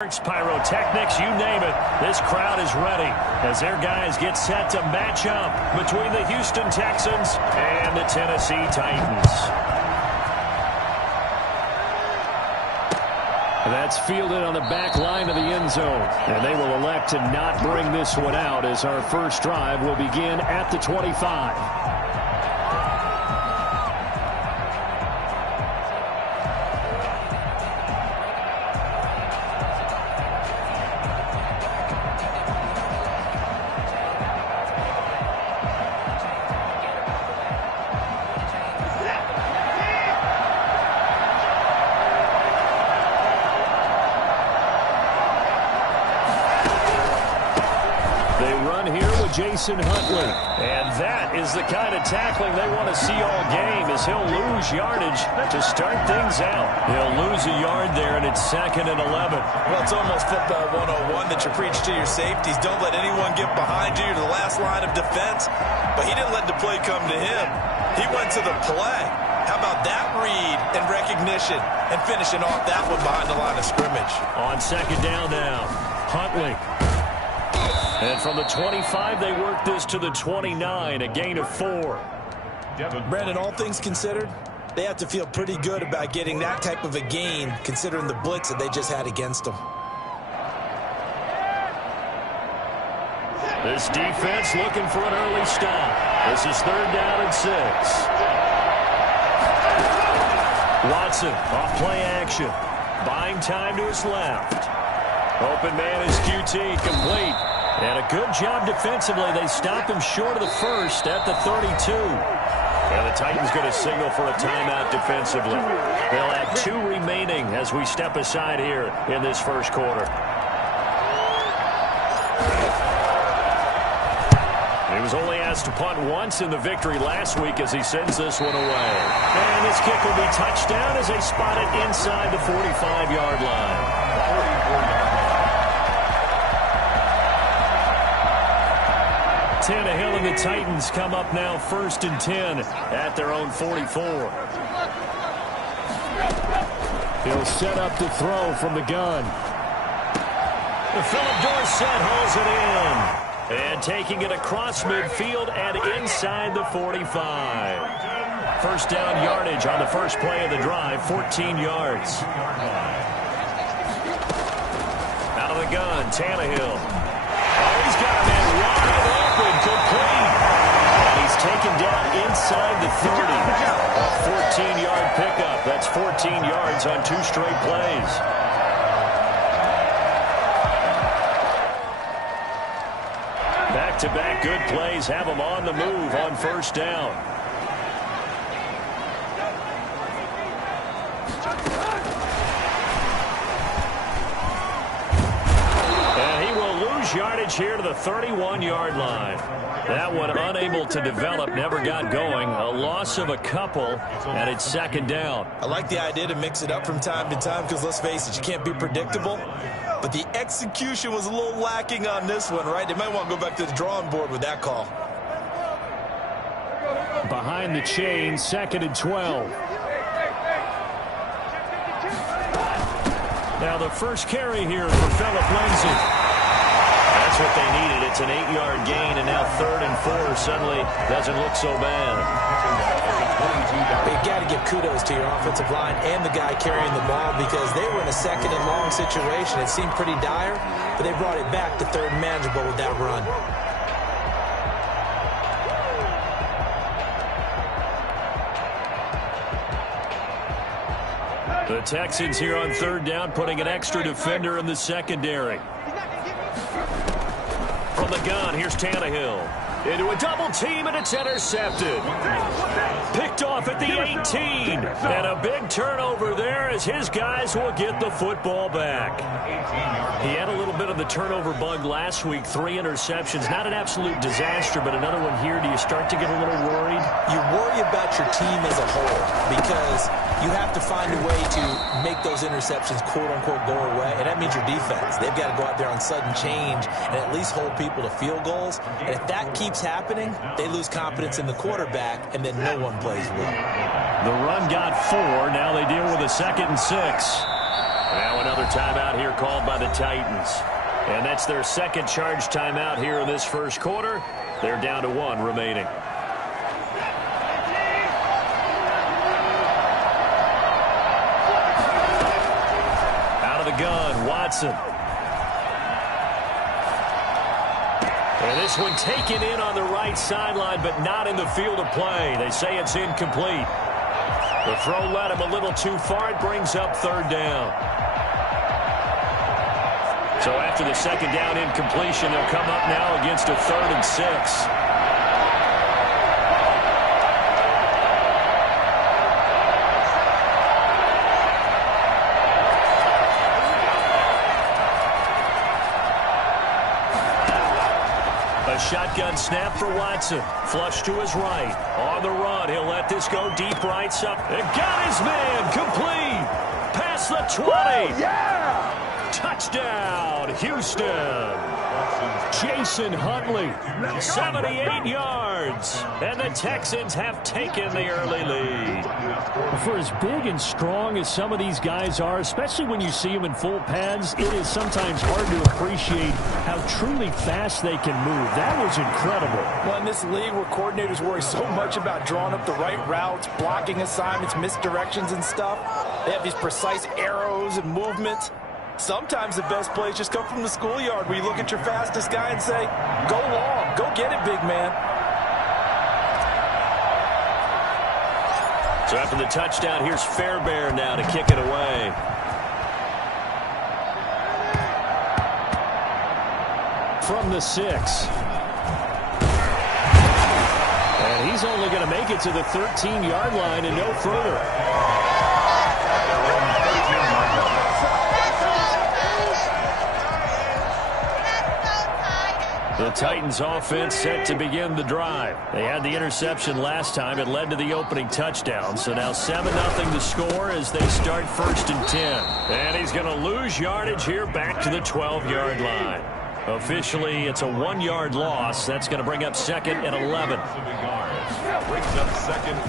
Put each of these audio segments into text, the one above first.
Pyrotechnics, you name it, this crowd is ready as their guys get set to match up between the Houston Texans and the Tennessee Titans. That's fielded on the back line of the end zone, and they will elect to not bring this one out as our first drive will begin at the 25. Jason Huntley. And that is the kind of tackling they want to see all game as he'll lose yardage to start things out. He'll lose a yard there, and it's 2nd and 11. Well, it's almost football 101 that you preach to your safeties. Don't let anyone get behind you to the last line of defense. But he didn't let the play come to him. He went to the play. How about that read and recognition and finishing off that one behind the line of scrimmage? On 2nd down now, Huntley. And from the 25, they work this to the 29, a gain of 4. Brandon, all things considered, they have to feel pretty good about getting that type of a gain, considering the blitz that they just had against them. This defense looking for an early stop. This is 3rd down and 6. Watson off play action. Buying time to his left. Open man is QT, complete. And a good job defensively. They stop him short of the first at the 32. And the Titans going to signal for a timeout defensively. They'll have 2 remaining as we step aside here in this first quarter. He was only asked to punt once in the victory last week as he sends this one away. And this kick will be touchdown as they spot it inside the 45-yard line. Tannehill and the Titans come up now 1st and 10 at their own 44. He'll set up the throw from the gun. Philip Dorsett holds it in. And taking it across midfield and inside the 45. First down yardage on the first play of the drive, 14 yards. Out of the gun, Tannehill. Oh, he's got a man wide open, complete. And he's taken down inside the 30. A 14-yard pickup. That's 14 yards on 2 straight plays. Back-to-back good plays have them on the move on 1st down. Yardage here to the 31-yard line. That one unable to develop, never got going. A loss of a couple, and it's 2nd down. I like the idea to mix it up from time to time because, let's face it, you can't be predictable. But the execution was a little lacking on this one, right? They might want to go back to the drawing board with that call. Behind the chain, 2nd and 12. Now the first carry here for Philip Lindsay. That's what they needed. It's an 8-yard gain, and now 3rd and 4 suddenly doesn't look so bad. You've got to give kudos to your offensive line and the guy carrying the ball because they were in a 2nd and long situation. It seemed pretty dire, but they brought it back to 3rd and manageable with that run. The Texans here on 3rd down, putting an extra defender in the secondary. From the gun, here's Tannehill. Into a double team, and it's intercepted. Picked off at the 18. And a big turnover there as his guys will get the football back. He had a little bit of the turnover bug last week. 3 interceptions. Not an absolute disaster, but another one here. Do you start to get a little worried? You worry about your team as a whole because you have to find a way to make those interceptions, quote-unquote, go away. And that means your defense. They've got to go out there on sudden change and at least hold people to field goals. And if that keeps happening, they lose confidence in the quarterback, and then no one plays well. The run got 4. Now they deal with a 2nd and 6. Now Now another timeout here called by the Titans. And that's their second charge timeout here in this first quarter. They're down to 1 remaining. Out of the gun, Watson. And this one taken in on the right sideline, but not in the field of play. They say it's incomplete. The throw led him a little too far. It brings up 3rd down. So after the 2nd down incompletion, they'll come up now against a 3rd and 6. A shotgun snap for Watson. Flush to his right. On the run, he'll let this go deep right side. And got his man complete. Past the 20. Woo, yeah! Touchdown, Houston. Jason Huntley, 78 yards. And the Texans have taken the early lead. For as big and strong as some of these guys are, especially when you see them in full pads, it is sometimes hard to appreciate how truly fast they can move. That was incredible. Well, in this league where coordinators worry so much about drawing up the right routes, blocking assignments, misdirections and stuff, they have these precise arrows and movements. Sometimes the best plays just come from the schoolyard where you look at your fastest guy and say, go long, go get it, big man. So after the touchdown, here's Fairbairn now to kick it away. From the 6. And he's only going to make it to the 13-yard line and no further. The Titans offense set to begin the drive. They had the interception last time. It led to the opening touchdown. So now 7-0 to score as they start 1st and 10. And he's going to lose yardage here back to the 12-yard line. Officially, it's a 1-yard loss. That's going to bring up 2nd and 11.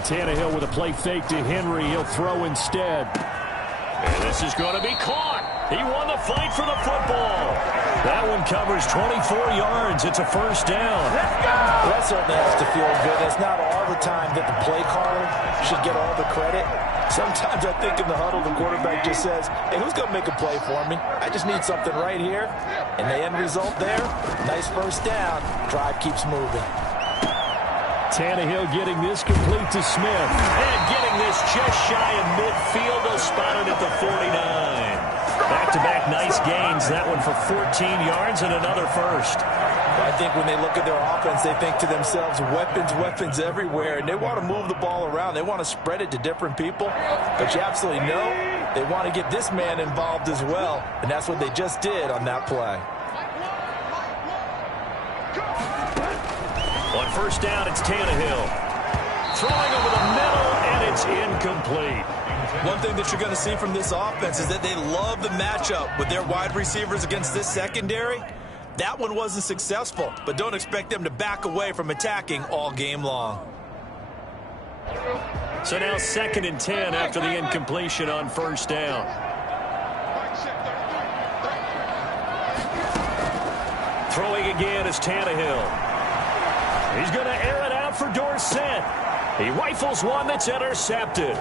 Tannehill with a play fake to Henry. He'll throw instead. And this is going to be caught. He won the fight for the football. That one covers 24 yards. It's a 1st down. Let's go! Well, that certainly has to feel good. It's not all the time that the play caller should get all the credit. Sometimes I think in the huddle, the quarterback just says, hey, who's going to make a play for me? I just need something right here. And the end result there, nice 1st down. Drive keeps moving. Tannehill getting this complete to Smith. And getting this just shy of midfield. They'll spot it at the 49. Back-to-back nice gains. That one for 14 yards and another 1st. I think when they look at their offense, they think to themselves, weapons, weapons everywhere. And they want to move the ball around. They want to spread it to different people. But you absolutely know they want to get this man involved as well. And that's what they just did on that play. On 1st down, it's Tannehill. Throwing over the middle, and it's incomplete. One thing that you're going to see from this offense is that they love the matchup with their wide receivers against this secondary. That one wasn't successful, but don't expect them to back away from attacking all game long. So now 2nd and 10 after the incompletion on 1st down. Throwing again is Tannehill. He's going to air it out for Dorsett. He rifles one that's intercepted.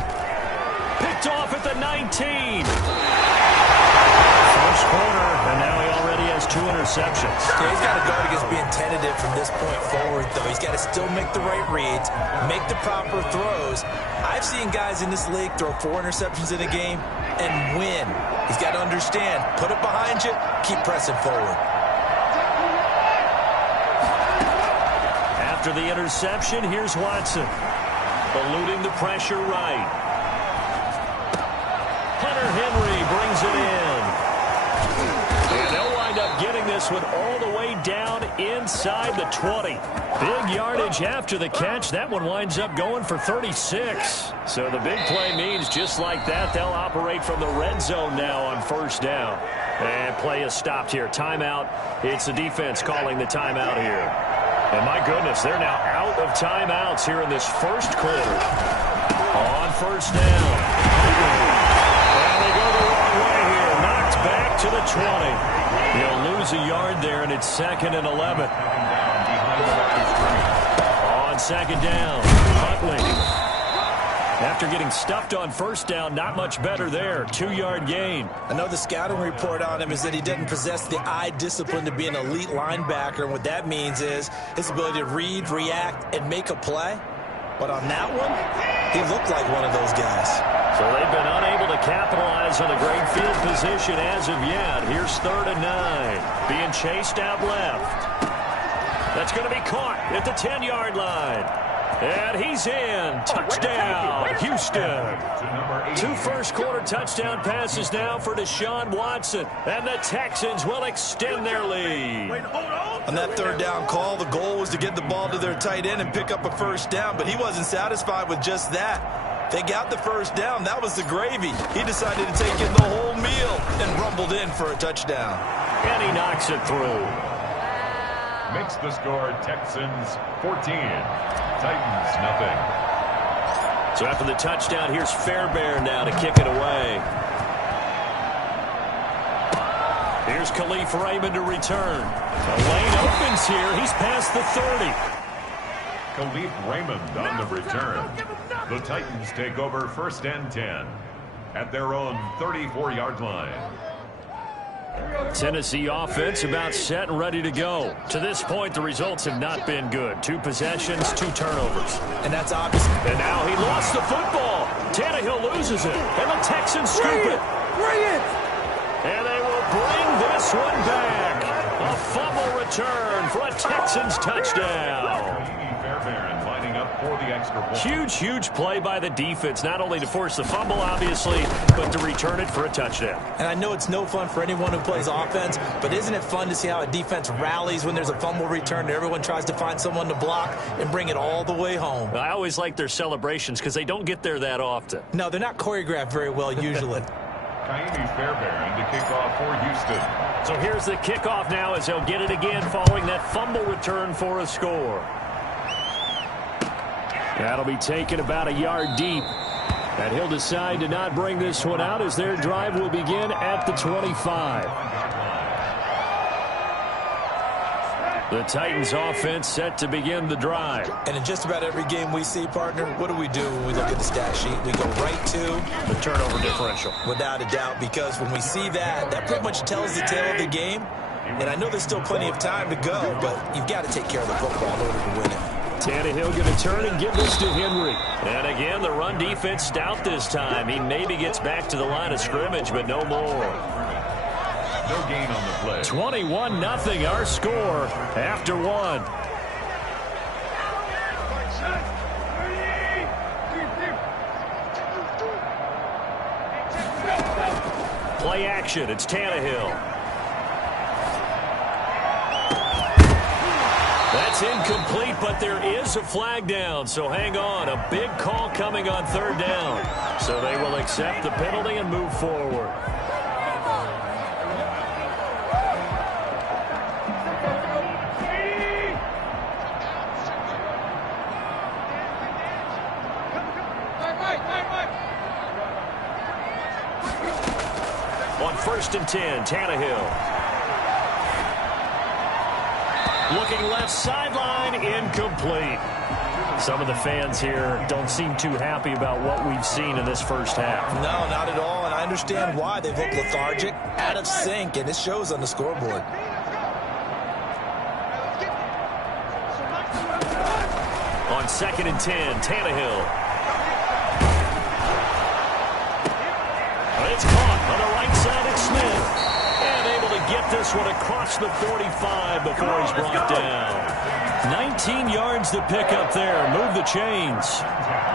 Picked off at the 19. First quarter, and now he already has 2 interceptions. Yeah, he's got to guard against being tentative from this point forward, though. He's got to still make the right reads, make the proper throws. I've seen guys in this league throw 4 interceptions in a game and win. He's got to understand, put it behind you, keep pressing forward. After the interception, here's Watson. Eluding the pressure right. Hunter Henry brings it in. And they'll wind up getting this one all the way down inside the 20. Big yardage after the catch. That one winds up going for 36. So the big play means just like that, they'll operate from the red zone now on 1st down. And play is stopped here. Timeout. It's the defense calling the timeout here. And my goodness, they're now out of timeouts here in this first quarter. On 1st down. And they go the wrong way here. Knocked back to the 20. He'll lose a yard there, and it's 2nd and 11. On 2nd down, Huntley. After getting stuffed on 1st down, not much better there. 2-yard gain. I know the scouting report on him is that he doesn't possess the eye discipline to be an elite linebacker. And what that means is his ability to read, react, and make a play. But on that one, he looked like one of those guys. So they've been unable to capitalize on a great field position as of yet. Here's 3rd and 9. Being chased out left. That's going to be caught at the 10-yard line. And he's in. Touchdown, Houston. 2 first-quarter touchdown passes now for Deshaun Watson. And the Texans will extend their lead. On that 3rd down call, the goal was to get the ball to their tight end and pick up a 1st down, but he wasn't satisfied with just that. They got the 1st down. That was the gravy. He decided to take in the whole meal and rumbled in for a touchdown. And he knocks it through. Makes the score Texans 14. Titans nothing. So after the touchdown, here's Fairbairn now to kick it away. Here's Khalif Raymond to return. The lane opens here. He's past the 30. Khalif Raymond on the return. The Titans take over 1st and 10 at their own 34-yard line. Tennessee offense about set and ready to go. To this point, the results have not been good. 2 possessions, 2 turnovers. And that's obvious. And now he lost the football. Tannehill loses it. And the Texans scoop it. Bring it! And they will bring this one back. A fumble return for a Texans touchdown. Fairbairn lining up for the extra point. Huge play by the defense, not only to force the fumble, obviously, but to return it for a touchdown. And I know it's no fun for anyone who plays offense, but isn't it fun to see how a defense rallies when there's a fumble return and everyone tries to find someone to block and bring it all the way home? I always like their celebrations because they don't get there that often. No, they're not choreographed very well usually. Kaimi Fairbairn to kick off for Houston. So here's the kickoff now as they'll get it again following that fumble return for a score. That'll be taken about a yard deep. And he'll decide to not bring this one out as their drive will begin at the 25. The Titans offense set to begin the drive. And in just about every game we see, partner, what do we do when we look at the stat sheet? We go right to the turnover differential. Without a doubt, because when we see that, that pretty much tells the tale of the game. And I know there's still plenty of time to go, but you've got to take care of the football in order to win it. Tannehill going to turn and give this to Henry. And again, the run defense stout this time. He maybe gets back to the line of scrimmage, but no more. No gain on the play. 21-0 our score after 1. Play action. It's Tannehill. That's incomplete, but there is a flag down, so hang on. A big call coming on 3rd down. So they will accept the penalty and move forward. On 1st and 10, Tannehill. Looking left sideline, incomplete. Some of the fans here don't seem too happy about what we've seen in this first half. No, not at all, and I understand why. They've looked lethargic, out of sync, and it shows on the scoreboard. On 2nd and 10, Tannehill. It's caught on the right side, it's Smith. Get this one across the 45 before he's brought down. 19 yards to pick up there. Move the chains.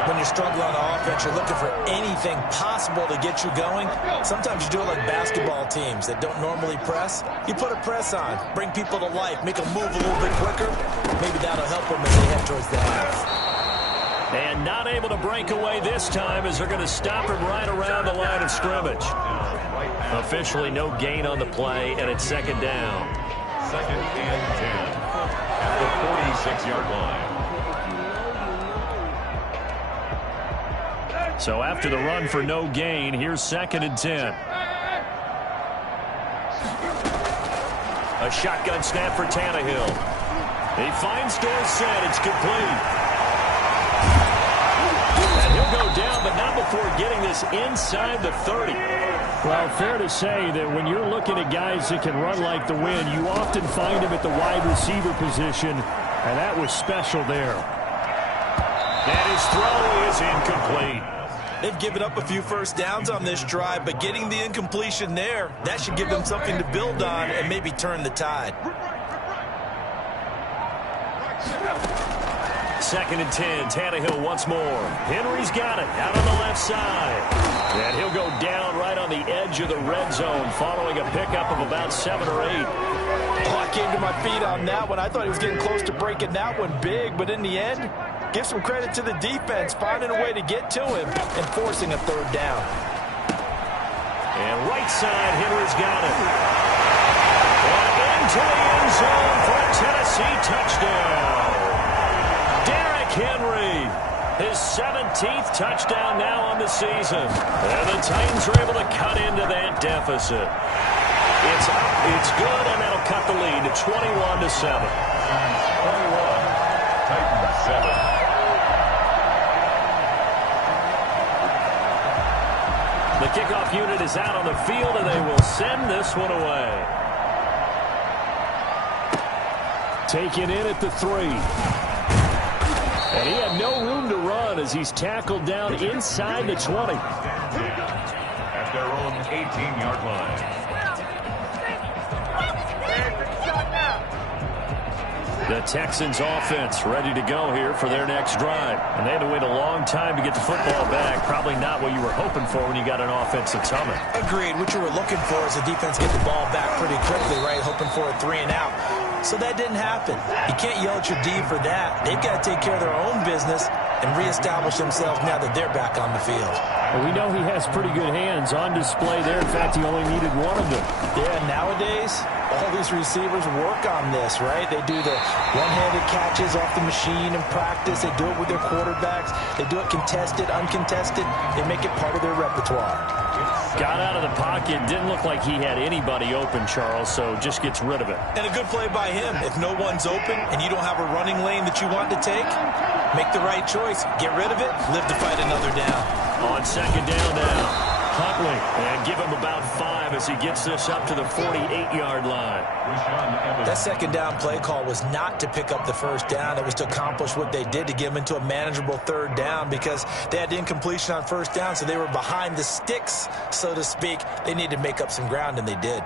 When you're struggling on offense, you're looking for anything possible to get you going. Sometimes you do it like basketball teams that don't normally press. You put a press on, bring people to life, make them move a little bit quicker. Maybe that'll help them as they head towards the half. And not able to break away this time as they're going to stop him right around the line of scrimmage. Officially no gain on the play, and it's 2nd down. 2nd and 10 at the 46-yard line. So after the run for no gain, here's 2nd and 10. A shotgun snap for Tannehill. He finds Dorsett. It's complete. And he'll go down, but not before getting this inside the 30. Well, fair to say that when you're looking at guys that can run like the wind, you often find them at the wide receiver position, and that was special there. And his throw is incomplete. They've given up a few first downs on this drive, but getting the incompletion there, that should give them something to build on and maybe turn the tide. 2nd and 10, Tannehill once more. Henry's got it out on the left side. And he'll go down right on the edge of the red zone following a pickup of about 7 or 8. Oh, I came to my feet on that one. I thought he was getting close to breaking that one big, but in the end, give some credit to the defense, finding a way to get to him and forcing a 3rd down. And right side, Henry's got it. And into the end zone for a Tennessee touchdown. Derrick Henry, his 17th touchdown now on the season. And the Titans are able to cut into that deficit. It's up, it's good, and that'll cut the lead to 21-7. 21, Titans 7. The kickoff unit is out on the field, and they will send this one away. Taken in at the 3. And he had no room to run as he's tackled down inside the 20. At their own 18-yard line. The Texans offense ready to go here for their next drive. And they had to wait a long time to get the football back. Probably not what you were hoping for when you got an offense that's humming. Agreed. What you were looking for is the defense get the ball back pretty quickly, right? Hoping for a 3 and out. So that didn't happen. You can't yell at your D for that. They've got to take care of their own business and reestablish themselves now that they're back on the field. Well, we know he has pretty good hands on display there. In fact, he only needed one of them. Yeah, nowadays, all these receivers work on this, right? They do the one-handed catches off the machine in practice. They do it with their quarterbacks. They do it contested, uncontested. They make it part of their repertoire. Got out of the pocket. Didn't look like he had anybody open, Charles, so just gets rid of it. And a good play by him. If no one's open and you don't have a running lane that you want to take, make the right choice. Get rid of it. Live to fight another down. On 2nd down now. Huntley, and give him about 5 as he gets this up to the 48-yard line. That 2nd down play call was not to pick up the 1st down. It was to accomplish what they did to get them into a manageable 3rd down because they had incompletion on 1st down, so they were behind the sticks, so to speak. They needed to make up some ground, and they did.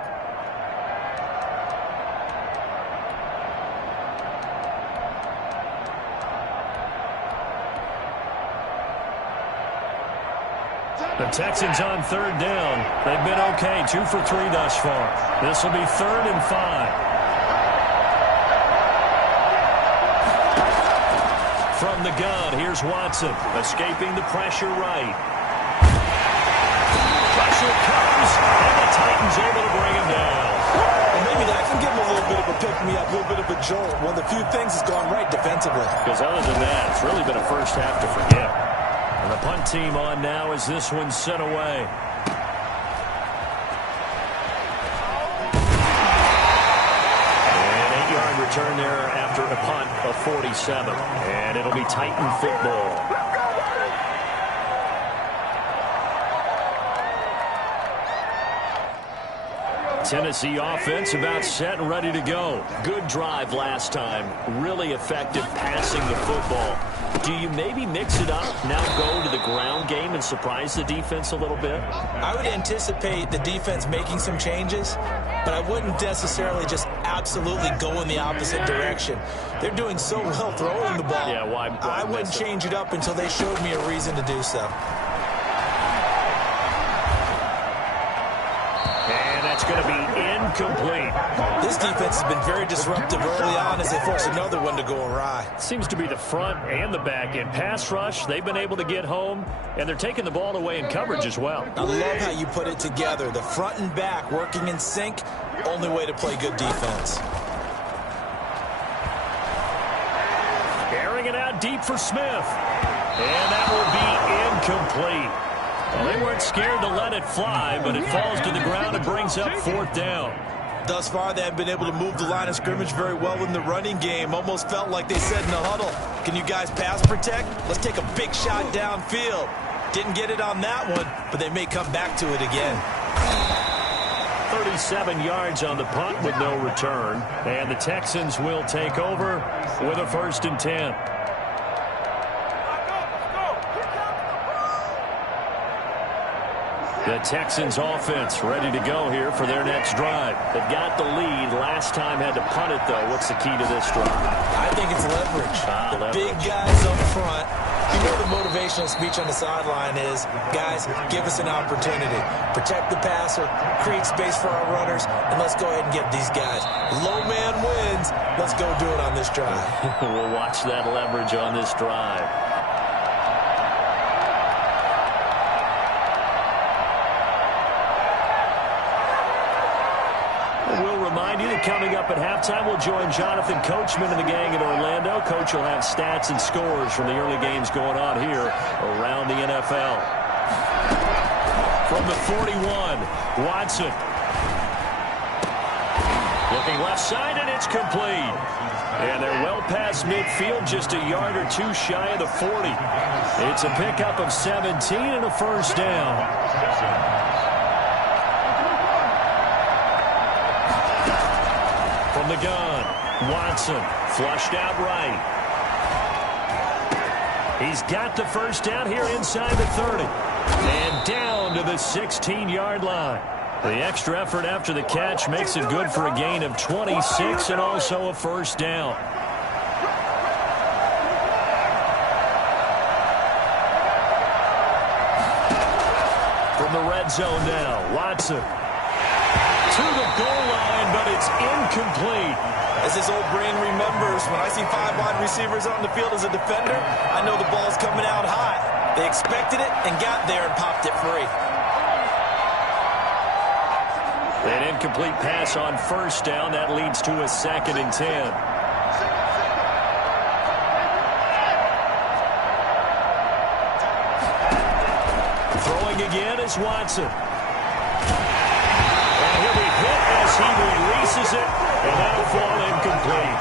The Texans on 3rd down. They've been okay, 2 for 3 thus far. This will be 3rd and 5. From the gun, here's Watson, escaping the pressure right. Pressure comes, and the Titans able to bring him down. And maybe that can give him a little bit of a pick-me-up, a little bit of a jolt. One of the few things that's gone right defensively. Because other than that, it's really been a first half to forget. And the punt team on now as this one's sent away. An 8-yard return there after a punt of 47. And it'll be Titan football. Tennessee offense about set and ready to go. Good drive last time. Really effective passing the football. Do you maybe mix it up, now go to the ground game and surprise the defense a little bit? I would anticipate the defense making some changes, but I wouldn't necessarily just absolutely go in the opposite direction. They're doing so well throwing the ball. Yeah, why I wouldn't change it up until they showed me a reason to do so. And that's going to be incomplete. This defense has been very disruptive early on as they force another one to go awry. Seems to be the front and the back end. Pass rush, they've been able to get home, and they're taking the ball away in coverage as well. I love how you put it together. The front and back working in sync, only way to play good defense. Airing it out deep for Smith. And that will be incomplete. Well, they weren't scared to let it fly, but it falls to the ground and brings up 4th down. thus far, they haven't been able to move the line of scrimmage very well in the running game. Almost felt like they said in the huddle, can you guys pass protect? Let's take a big shot downfield. Didn't get it on that one, but they may come back to it again. 37 yards on the punt with no return. And the Texans will take over with a 1st and 10. The Texans offense ready to go here for their next drive. They've got the lead. Last time had to punt it, though. What's the key to this drive? I think it's leverage. Big guys up front. You know the motivational speech on the sideline is, guys, give us an opportunity. Protect the passer, create space for our runners, and let's go ahead and get these guys. Low man wins. Let's go do it on this drive. We'll watch that leverage on this drive. Coming up at halftime, we'll join Jonathan Coachman and the gang in Orlando. Coach will have stats and scores from the early games going on here around the NFL. From the 41, Watson. Looking left side, and it's complete. And they're well past midfield, just a yard or two shy of the 40. It's a pickup of 17 and a 1st down. From the gun, Watson flushed out right. He's got the 1st down here inside the 30. And down to the 16-yard line. The extra effort after the catch makes it good for a gain of 26 and also a 1st down. From the red zone now, Watson. To the goal line, but it's incomplete. As his old brain remembers, when I see 5 wide receivers on the field as a defender, I know the ball's coming out high. They expected it and got there and popped it free. An incomplete pass on 1st down. That leads to a 2nd and 10. Throwing again is Watson. He releases it, and that'll fall incomplete.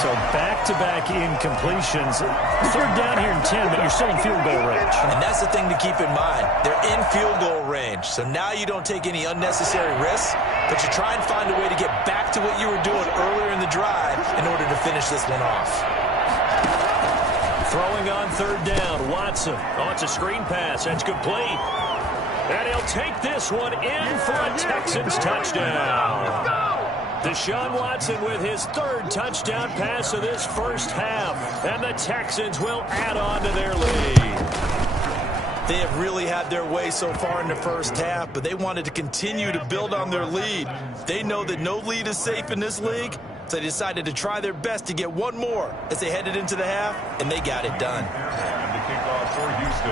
So back-to-back incompletions. 3rd down here and 10, but you're still in field goal range. And that's the thing to keep in mind. They're in field goal range. So now you don't take any unnecessary risks, but you try and find a way to get back to what you were doing earlier in the drive in order to finish this one off. Throwing on 3rd down, Watson. Oh, it's a screen pass. That's complete. And he'll take this one in for a Texans touchdown. Deshaun Watson with his 3rd touchdown pass of this 1st half. And the Texans will add on to their lead. They have really had their way so far in the 1st half, but they wanted to continue to build on their lead. They know that no lead is safe in this league, so they decided to try their best to get one more as they headed into the half, and they got it done.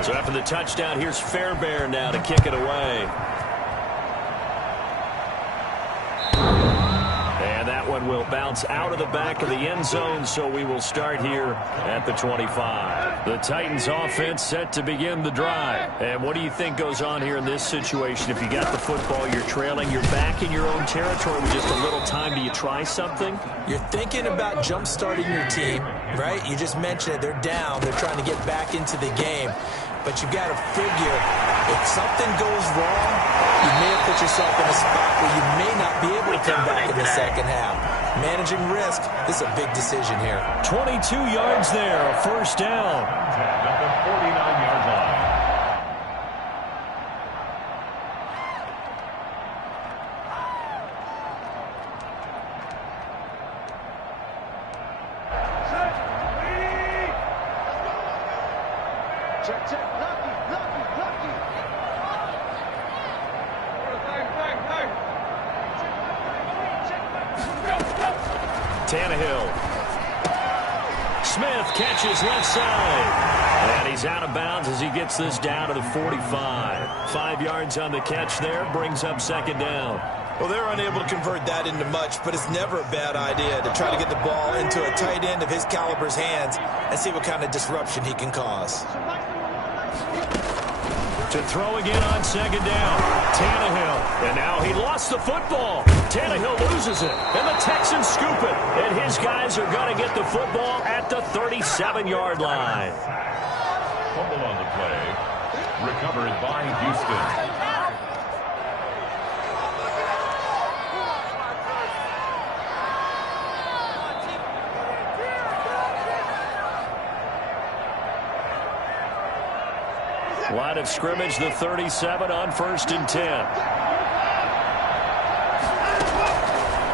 So after the touchdown, here's Fairbairn now to kick it away. And that one will bounce out of the back of the end zone, so we will start here at the 25. The Titans offense set to begin the drive. And what do you think goes on here in this situation? If you got the football, you're trailing, you're back in your own territory with just a little time. Do you try something? You're thinking about jump-starting your team, right? You just mentioned it. They're down. They're trying to get back into the game. But you've got to figure, if something goes wrong, you may have put yourself in a spot where you may not be able to come back in the 2nd half. Managing risk, this is a big decision here. 22 yards there, a 1st down. At the 49-yard line. Tannehill. Smith catches left side. And he's out of bounds as he gets this down to the 45. 5 yards on the catch there, brings up 2nd down. Well, they're unable to convert that into much, but it's never a bad idea to try to get the ball into a tight end of his caliber's hands and see what kind of disruption he can cause. To throw again on second down. Tannehill. And now he lost the football. Tannehill loses it. And the Texans scoop it. And his guys are going to get the football at the 37-yard line. Fumble on the play. Recovered by Houston. Line of scrimmage, the 37 on 1st and 10.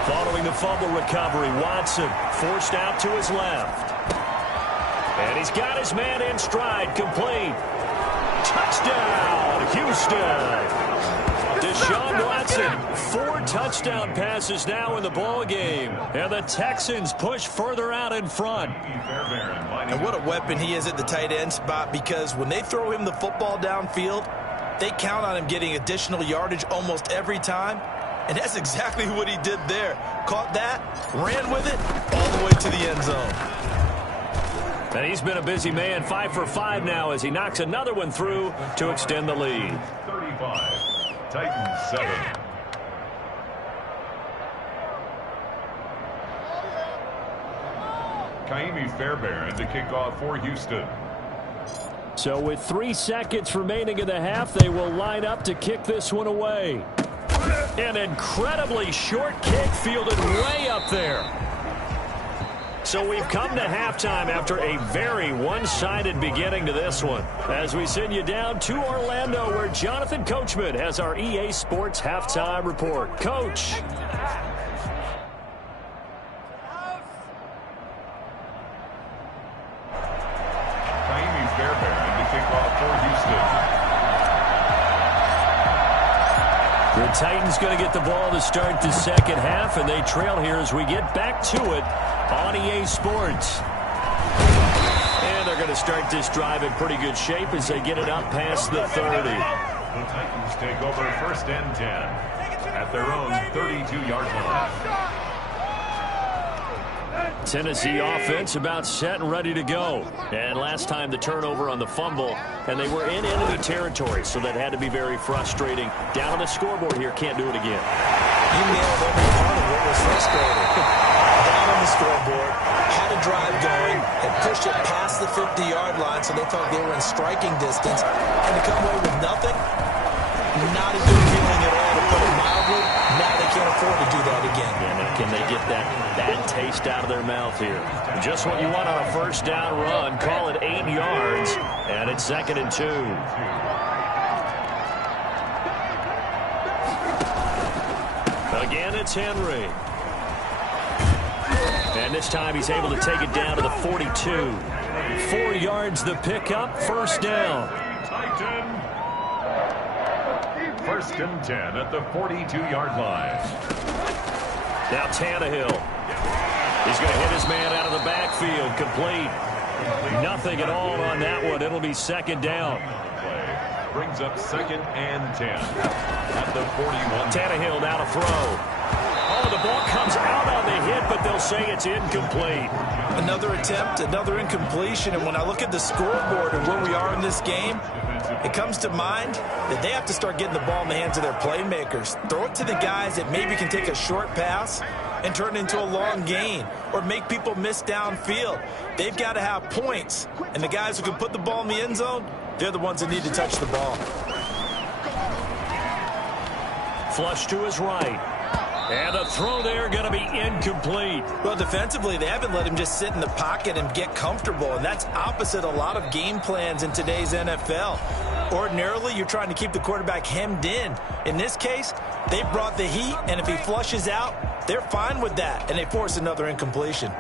Following the fumble recovery, Watson forced out to his left. And he's got his man in stride, complete. Touchdown, Houston. Deshaun Watson, 4 touchdown passes now in the ball game. And the Texans push further out in front. And what a weapon he is at the tight end spot, because when they throw him the football downfield, they count on him getting additional yardage almost every time. And that's exactly what he did there. Caught that, ran with it, all the way to the end zone. And he's been a busy man, 5 for 5 now as he knocks another one through to extend the lead. 35, Titans 7. Ka'imi Fairbairn to kick off for Houston. So with 3 seconds remaining in the half, they will line up to kick this one away. An incredibly short kick fielded way up there. So we've come to halftime after a very one-sided beginning to this one. As we send you down to Orlando, where Jonathan Coachman has our EA Sports halftime report. Coach. The Titans going to get the ball to start the second half, and they trail here as we get back to it on EA Sports. And they're going to start this drive in pretty good shape as they get it up past the 30. The Titans take over 1st and 10 at their own 32-yard line. Tennessee offense about set and ready to go. And last time the turnover on the fumble, and they were in enemy territory, so that had to be very frustrating. Down on the scoreboard here, can't do it again. You nailed every part of what was frustrating. Down on the scoreboard, had a drive going, and pushed it past the 50-yard line so they felt they were in striking distance, and to come away with nothing, not a good feeling at all, to put it mildly. Now they can't afford to do that again. Yeah, now can they get that bad taste out of their mouth here? Just what you want on a first down run. Call it 8 yards, and it's 2nd and 2. Again, it's Henry. And this time he's able to take it down to the 42. 4 yards the pickup, first down. Titan. 1st and 10 at the 42-yard line. Now Tannehill. He's going to hit his man out of the backfield. Complete. Nothing at all on that one. It'll be 2nd down. Play brings up 2nd and 10 at the 41. Tannehill now to throw. Oh, the ball comes out on the hit, but they'll say it's incomplete. Another attempt, another incompletion, and when I look at the scoreboard and where we are in this game, it comes to mind that they have to start getting the ball in the hands of their playmakers. Throw it to the guys that maybe can take a short pass and turn it into a long gain or make people miss downfield. They've got to have points, and the guys who can put the ball in the end zone, they're the ones that need to touch the ball. Flush to his right. And the throw there going to be incomplete. Well, defensively, they haven't let him just sit in the pocket and get comfortable, and that's opposite a lot of game plans in today's NFL. Ordinarily, you're trying to keep the quarterback hemmed in. In this case, they brought the heat, and if he flushes out, they're fine with that, and they force another incompletion.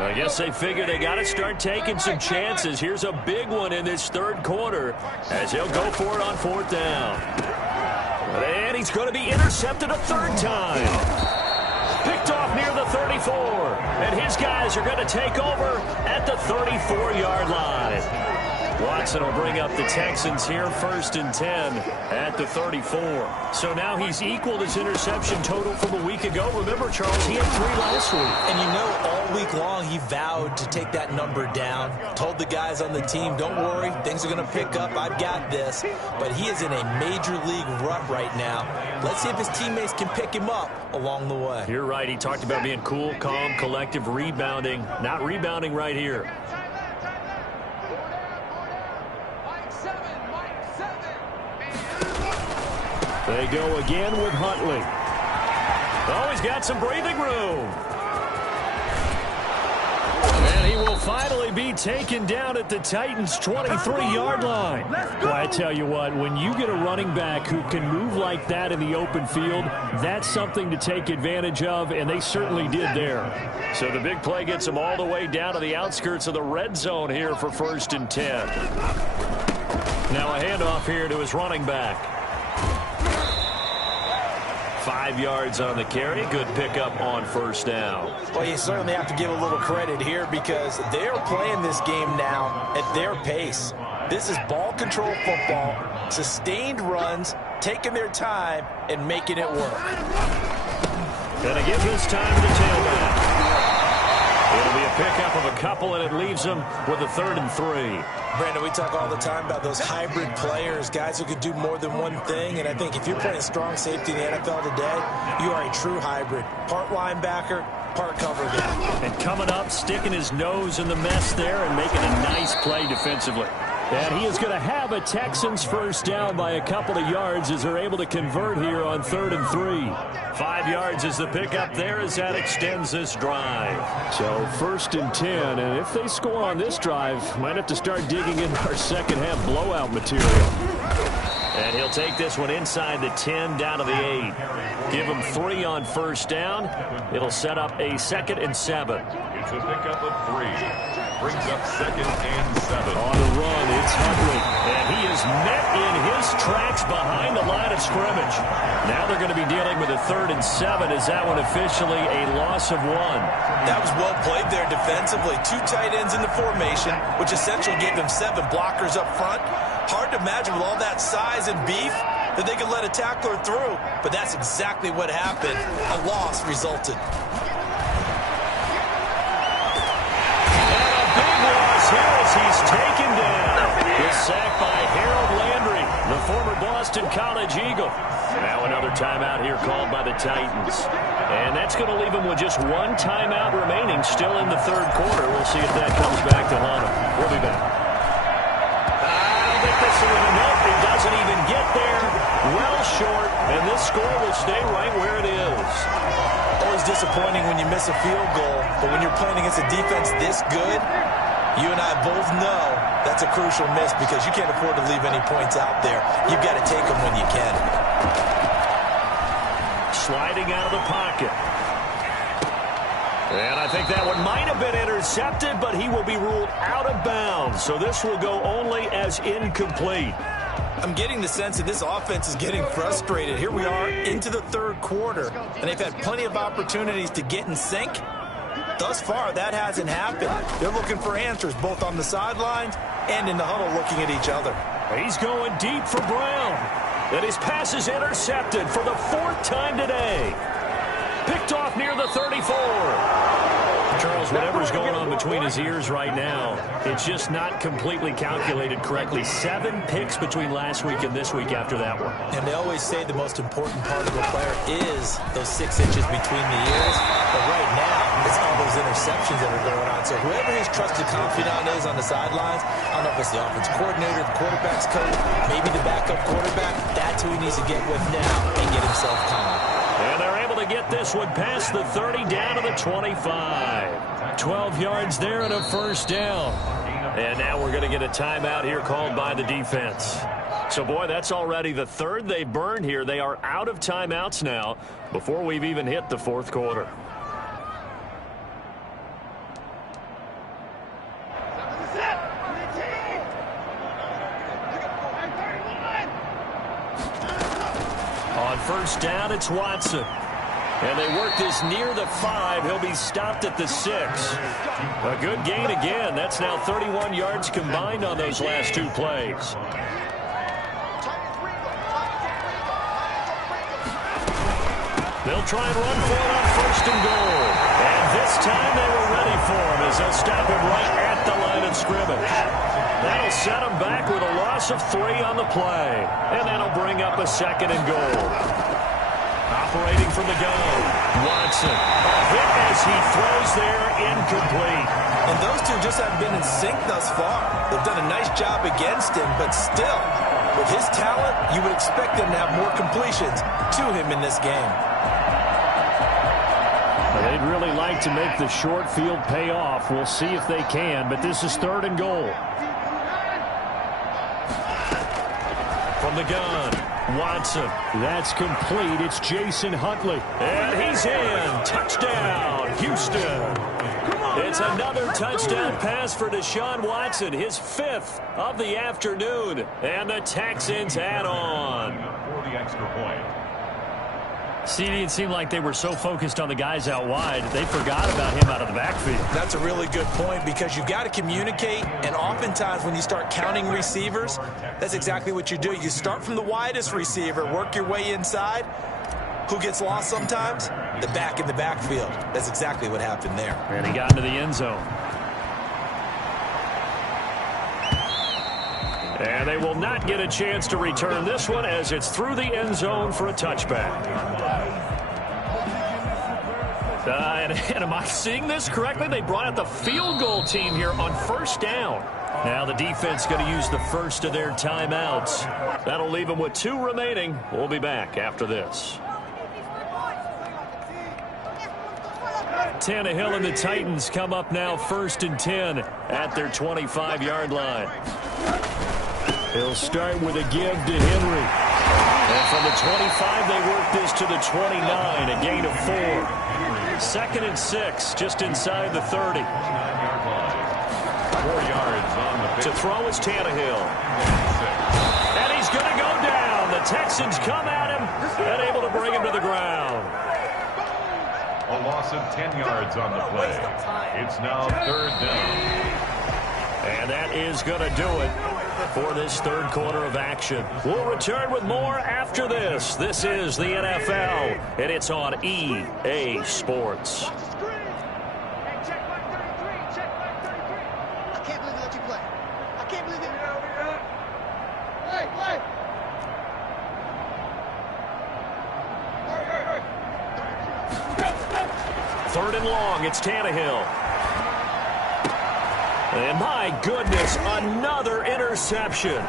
I guess they figure they got to start taking some chances. Here's a big one in this 3rd quarter as he'll go for it on 4th down. And he's going to be intercepted a 3rd time. Picked off near the 34. And his guys are going to take over at the 34-yard line. Watson will bring up the Texans here 1st and 10 at the 34. So now he's equaled his interception total from a week ago. Remember, Charles, he had 3 last week. And you know, all week long he vowed to take that number down. Told the guys on the team, don't worry, things are going to pick up. I've got this. But he is in a major league rut right now. Let's see if his teammates can pick him up along the way. You're right. He talked about being cool, calm, collective, rebounding. Not rebounding right here. They go again with Huntley. Oh, he's got some breathing room. And he will finally be taken down at the Titans' 23-yard line. Well, I tell you what, when you get a running back who can move like that in the open field, that's something to take advantage of, and they certainly did there. So the big play gets them all the way down to the outskirts of the red zone here for 1st and 10. Now a handoff here to his running back. 5 yards on the carry. Good pickup on 1st down. Well, you certainly have to give a little credit here because they're playing this game now at their pace. This is ball control football, sustained runs, taking their time, and making it work. Gonna give this time to the tailback. It'll be a pickup of a couple, and it leaves them with a 3rd and 3. Brandon, we talk all the time about those hybrid players, guys who can do more than one thing. And I think if you're playing strong safety in the NFL today, you are a true hybrid. Part linebacker, part cover guy. And coming up, sticking his nose in the mess there and making a nice play defensively. And he is going to have a Texans 1st down by a couple of yards as they're able to convert here on 3rd and 3. 5 yards is the pickup there as that extends this drive. So 1st and 10, and if they score on this drive, might have to start digging into our second half blowout material. And he'll take this one inside the 10 down to the 8. Give him 3 on 1st down. It'll set up a 2nd and 7. It's a pickup of 3. Brings up 2nd and 7. On the run, it's Huntley. And he is met in his tracks behind the line of scrimmage. Now they're going to be dealing with a 3rd and 7. Is that one officially a loss of 1? That was well played there defensively. 2 tight ends in the formation, which essentially gave them 7 blockers up front. Hard to imagine with all that size and beef that they could let a tackler through. But that's exactly what happened. A loss resulted. Here as he's taken down. He's sacked by Harold Landry, the former Boston College Eagle. Now another timeout here called by the Titans. And that's going to leave them with just 1 timeout remaining, still in the 3rd quarter. We'll see if that comes back to haunt them. We'll be back. I don't think this is enough. It doesn't even get there. Well short, and this score will stay right where it is. Always disappointing when you miss a field goal, but when you're playing against a defense this good, you and I both know that's a crucial miss because you can't afford to leave any points out there. You've got to take them when you can. Sliding out of the pocket. And I think that one might have been intercepted, but he will be ruled out of bounds. So this will go only as incomplete. I'm getting the sense that this offense is getting frustrated. Here we are into the 3rd quarter, and they've had plenty of opportunities to get in sync. Thus far, that hasn't happened. They're looking for answers both on the sidelines and in the huddle looking at each other. He's going deep for Brown. And his pass is intercepted for the 4th time today. Picked off near the 34. Charles, whatever's going on between his ears right now, it's just not completely calculated correctly. 7 picks between last week and this week after that one. And they always say the most important part of a player is those 6 inches between the ears. But right now, it's all those interceptions that are going on. So whoever his trusted confidant is on the sidelines, I don't know if it's the offense coordinator, the quarterback's coach, maybe the backup quarterback, that's who he needs to get with now and get himself calm. And they're able to get this one past the 30 down to the 25. 12 yards there and a 1st down. And now we're going to get a timeout here called by the defense. So, boy, that's already the 3rd they've burned here. They are out of timeouts now before we've even hit the 4th quarter. On 1st down, it's Watson. And they work this near the 5. He'll be stopped at the 6. A good gain again. That's now 31 yards combined on those last 2 plays. They'll try and run for it on 1st and goal. And this time they were ready for him as they'll stop him right at the line of scrimmage. That'll set him back with a loss of 3 on the play. And that'll bring up a 2nd and goal. Operating from the gun, Watson. A hit as he throws there, incomplete. And those two just haven't been in sync thus far. They've done a nice job against him, but still, with his talent, you would expect them to have more completions to him in this game. They'd really like to make the short field pay off. We'll see if they can, but this is 3rd and goal. From the gun, Watson. That's complete. It's Jason Huntley. And he's in. Touchdown, Houston. It's another touchdown pass for Deshaun Watson, his 5th of the afternoon. And the Texans add on. For the extra point. CD, it seemed like they were so focused on the guys out wide, they forgot about him out of the backfield. That's a really good point because you've got to communicate, and oftentimes when you start counting receivers, that's exactly what you do. You start from the widest receiver, work your way inside. Who gets lost sometimes? The back in the backfield. That's exactly what happened there. And he got into the end zone. And they will not get a chance to return this one as it's through the end zone for a touchback. And am I seeing this correctly? They brought out the field goal team here on 1st down. Now the defense going to use the first of their timeouts. That'll leave them with 2 remaining. We'll be back after this. Tannehill and the Titans come up now 1st and 10 at their 25-yard line. He'll start with a give to Henry. And from the 25, they work this to the 29, a gain of 4. 2nd and 6, just inside the 30. 4 yards on the pitch. To throw is Tannehill. And he's going to go down. The Texans come at him and able to bring him to the ground. A loss of 10 yards on the play. It's now 3rd down. And that is going to do it for this 3rd quarter of action. We'll return with more after this. This is the NFL, and it's on EA Sports. I can't believe they let you play. I can't believe it. Play. 3rd and long, it's Tannehill. And my goodness, another interception.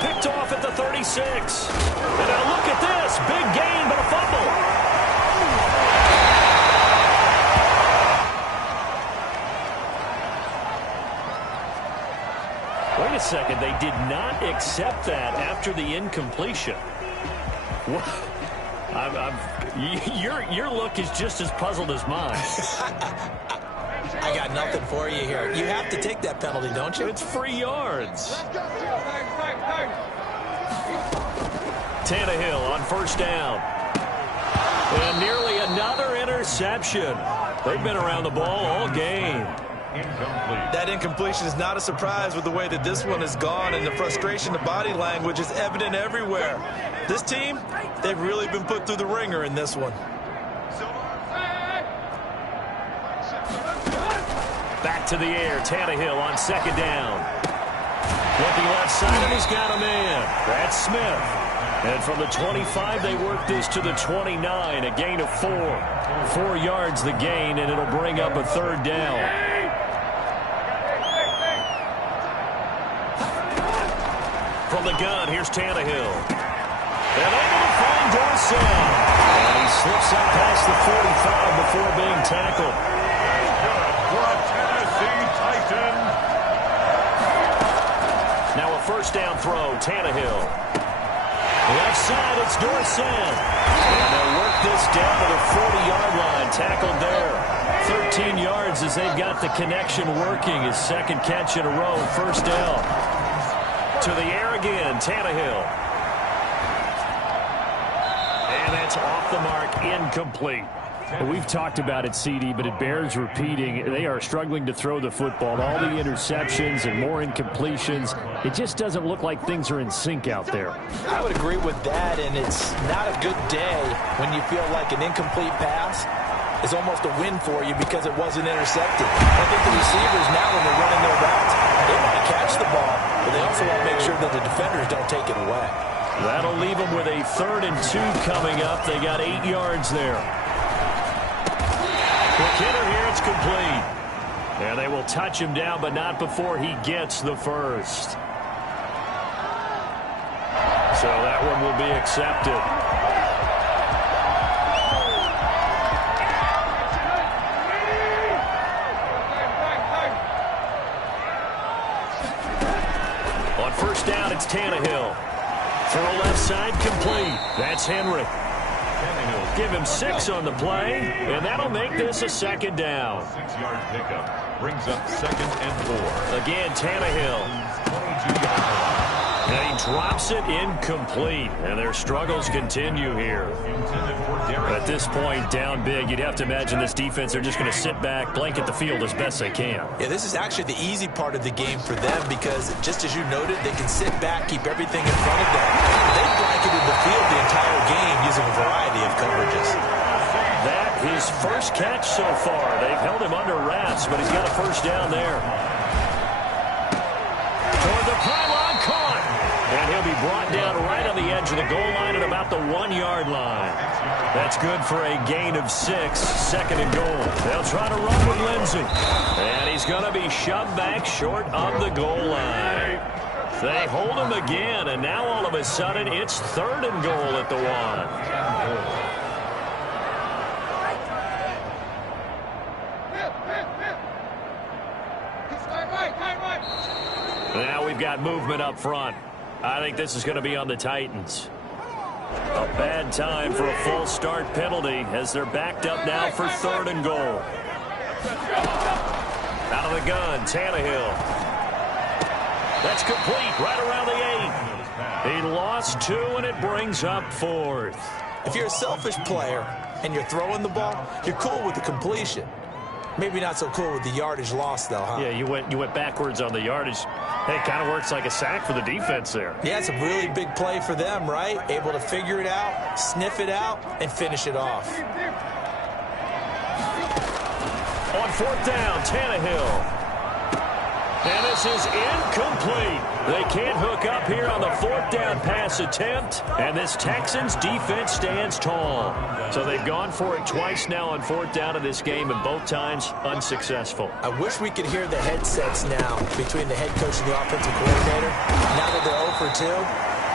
Picked off at the 36. And now look at this. Big gain, but a fumble. Wait a second. They did not accept that after the incompletion. What? Your look is just as puzzled as mine. I got nothing for you here. You have to take that penalty, don't you? It's free yards. Tannehill on 1st down. And nearly another interception. They've been around the ball all game. Incomplete. That incompletion is not a surprise with the way that this one has gone, and the frustration, the body language is evident everywhere. This team, they've really been put through the ringer in this one. Back to the air, Tannehill on 2nd down. Looking left side, and he's got a man. That's Smith. And from the 25, they work this to the 29, a gain of 4. 4 yards the gain, and it'll bring up a 3rd down. From the gun, here's Tannehill. And able to find Dorsett. And he slips up past the 45 before being tackled. For a Tennessee Titan. Now a 1st down throw, Tannehill. Left side, it's Dorsett. And they'll work this down to the 40-yard line, tackled there. 13 yards as they've got the connection working. His 2nd catch in a row, 1st down. To the air again, Tannehill. And that's off the mark, incomplete. Well, we've talked about it, CD, but it bears repeating. They are struggling to throw the football. All the interceptions and more incompletions. It just doesn't look like things are in sync out there. I would agree with that, and it's not a good day when you feel like an incomplete pass is almost a win for you because it wasn't intercepted. I think the receivers now, when they're running their routes, they want to catch the ball, but they also want to make sure that the defenders don't take it away. That'll leave them with a 3rd and 2 coming up. They got 8 yards there. Hitter here, it's complete. And they will touch him down, but not before he gets the first. So that one will be accepted. On first down, it's Tannehill. Throw left side, complete. That's Henry. Give him 6 on the play, and that'll make this a 2nd down. 6-yard pickup brings up 2nd and 4. Again, Tannehill. 22-yard. And he drops it incomplete, and their struggles continue here. At this point, down big, you'd have to imagine this defense, they're just going to sit back, blanket the field as best they can. Yeah, this is actually the easy part of the game for them because, just as you noted, they can sit back, keep everything in front of them. They blanketed the field the entire game using a variety of coverages. That his first catch so far. They've held him under wraps, but he's got a first down there. Toward the pylon, caught. And he'll be brought down right on the edge of the goal line at about the 1-yard line. That's good for a gain of 6, 2nd and goal. They'll try to run with Lindsey. And he's going to be shoved back short of the goal line. They hold him again, and now all of a sudden it's 3rd and goal at the 1. Now we've got movement up front. I think this is going to be on the Titans. A bad time for a false start penalty as they're backed up now for 3rd and goal. Out of the gun, Tannehill. That's complete right around the 8. He lost 2, and it brings up 4th. If you're a selfish player and you're throwing the ball, you're cool with the completion. Maybe not so cool with the yardage loss, though, huh? Yeah, you went backwards on the yardage. Hey, it kind of works like a sack for the defense there. Yeah, it's a really big play for them, right? Able to figure it out, sniff it out, and finish it off. On 4th down, Tannehill. And this is incomplete. They can't hook up here on the 4th down pass attempt. And this Texans defense stands tall. So they've gone for it twice now on 4th down in this game, and both times unsuccessful. I wish we could hear the headsets now between the head coach and the offensive coordinator. Now that they're 0 for 2,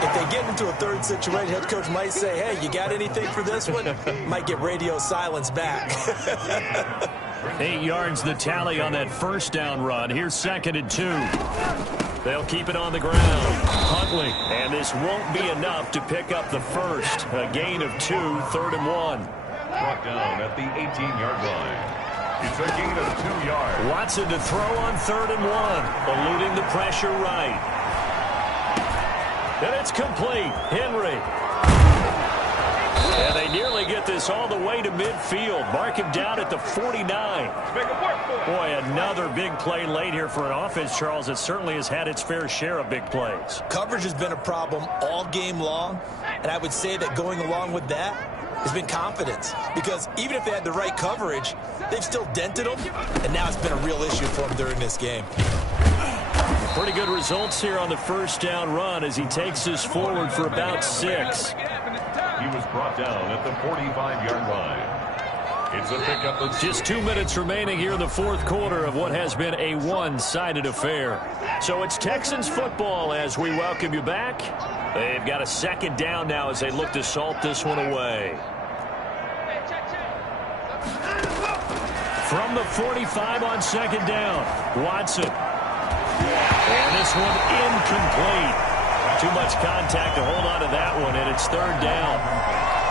if they get into a 3rd situation, head coach might say, hey, you got anything for this one? Might get radio silence back. 8 yards the tally on that first down run. Here's 2nd and 2. They'll keep it on the ground. Huntley. And this won't be enough to pick up the first. A gain of 2, 3rd and 1. Brought down at the 18-yard line. It's a gain of 2 yards. Watson to throw on 3rd and 1. Eluding the pressure right. And it's complete. Henry. And they nearly get this all the way to midfield. Mark him down at the 49. Boy, another big play late here for an offense, Charles, that certainly has had its fair share of big plays. Coverage has been a problem all game long, and I would say that going along with that has been confidence. Because even if they had the right coverage, they've still dented them, and now it's been a real issue for them during this game. Pretty good results here on the first down run as he takes this forward for about 6. He was brought down at the 45-yard line. It's a pickup of just 2 minutes remaining here in the 4th quarter of what has been a one-sided affair. So it's Texans football as we welcome you back. They've got a 2nd down now as they look to salt this one away. From the 45 on 2nd down, Watson. And this one incomplete. Too much contact to hold on to that one, and it's 3rd down.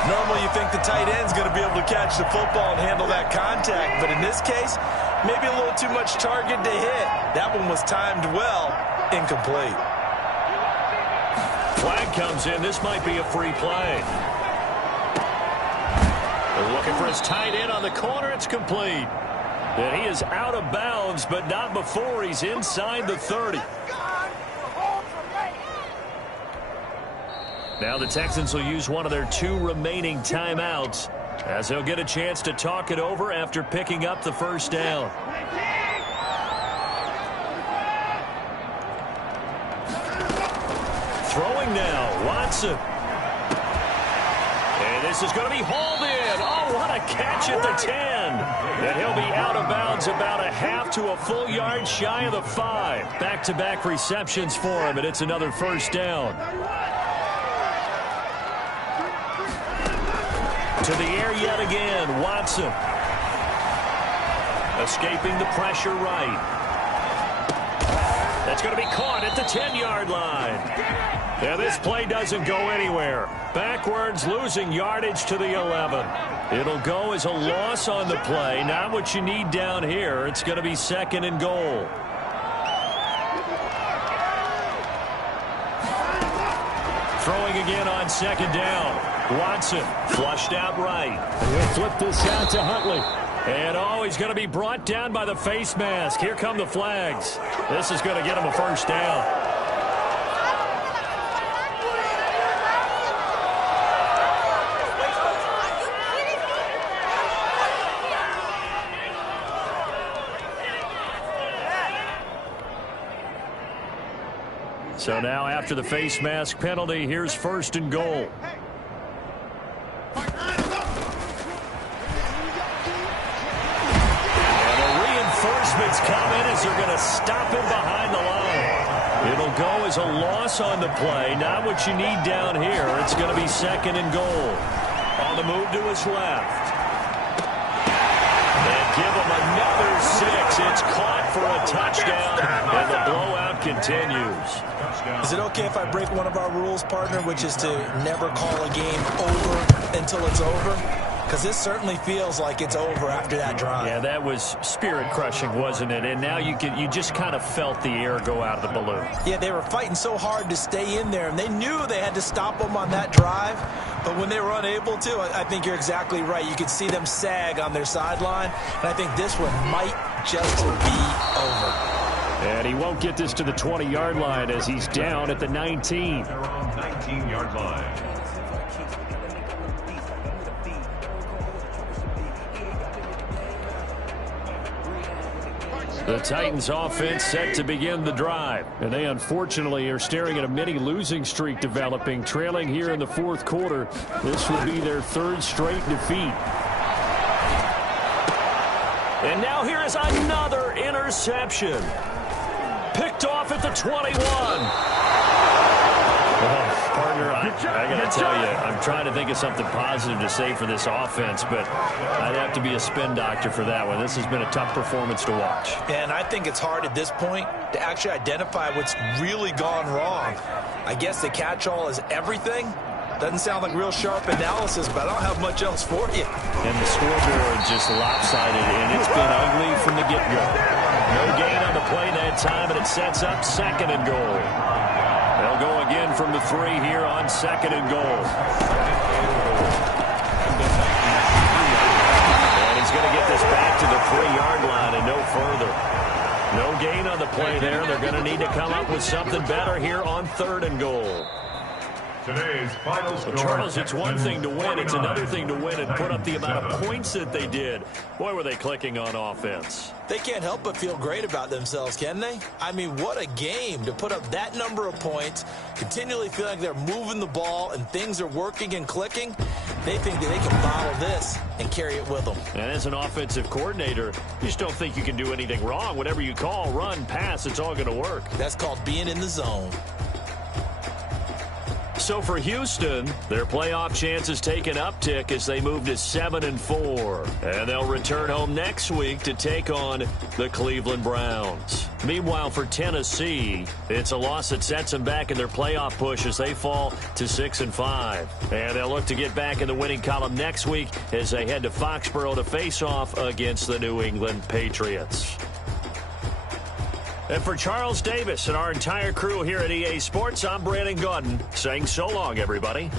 Normally you think the tight end's going to be able to catch the football and handle that contact, but in this case, maybe a little too much target to hit. That one was timed well, incomplete. Flag comes in. This might be a free play. Looking for his tight end on the corner. It's complete. And he is out of bounds, but not before he's inside the 30. Now the Texans will use one of their 2 remaining timeouts as they'll get a chance to talk it over after picking up the first down. Throwing now, Watson. And this is going to be hauled in. Oh, what a catch at the 10. And he'll be out of bounds about a half to a full yard shy of the 5. Back-to-back receptions for him, and it's another first down. To the air yet again, Watson. Escaping the pressure right. That's going to be caught at the 10-yard line. Yeah, this play doesn't go anywhere. Backwards, losing yardage to the 11. It'll go as a loss on the play. Not what you need down here. It's going to be 2nd and goal. Throwing again on 2nd down. Watson flushed out right. He'll flip this out to Huntley. And he's going to be brought down by the face mask. Here come the flags. This is going to get him a first down. So now after the face mask penalty, here's 1st and goal. Come in as they're going to stop him behind the line. It'll go as a loss on the play. Not what you need down here. It's going to be 2nd and goal. On the move to his left. And give him another 6. It's caught for a touchdown, and the blowout continues. Is it okay if I break one of our rules, partner, which is to never call a game over until it's over? Because this certainly feels like it's over after that drive. Yeah, that was spirit-crushing, wasn't it? And now you just kind of felt the air go out of the balloon. Yeah, they were fighting so hard to stay in there, and they knew they had to stop them on that drive. But when they were unable to, I think you're exactly right. You could see them sag on their sideline, and I think this one might just be over. And he won't get this to the 20-yard line as he's down at the 19. They're on 19-yard line. The Titans offense set to begin the drive. And they unfortunately are staring at a mini losing streak developing, trailing here in the 4th quarter. This would be their 3rd straight defeat. And now here is another interception. Picked off at the 21. Partner, I got to tell you, I'm trying to think of something positive to say for this offense, but I'd have to be a spin doctor for that one. This has been a tough performance to watch. And I think it's hard at this point to actually identify what's really gone wrong. I guess the catch-all is everything. Doesn't sound like real sharp analysis, but I don't have much else for you. And the scoreboard just lopsided, and it's been ugly from the get-go. No gain on the play that time, and it sets up 2nd and goal. They'll go again from the 3 here on 2nd and goal. And he's going to get this back to the 3-yard line and no further. No gain on the play there. They're going to need to come up with something better here on 3rd and goal. Today's final score. Charles, it's one thing to win. It's another thing to win and put up the amount of points that they did. Boy, were they clicking on offense. They can't help but feel great about themselves, can they? I mean, what a game to put up that number of points, continually feel like they're moving the ball and things are working and clicking. They think that they can bottle this and carry it with them. And as an offensive coordinator, you just don't think you can do anything wrong. Whatever you call, run, pass, it's all going to work. That's called being in the zone. So for Houston, their playoff chances take an uptick as they move to 7-4. And they'll return home next week to take on the Cleveland Browns. Meanwhile, for Tennessee, it's a loss that sets them back in their playoff push as they fall to 6-5. And they'll look to get back in the winning column next week as they head to Foxborough to face off against the New England Patriots. And for Charles Davis and our entire crew here at EA Sports, I'm Brandon Gaudin saying so long, everybody.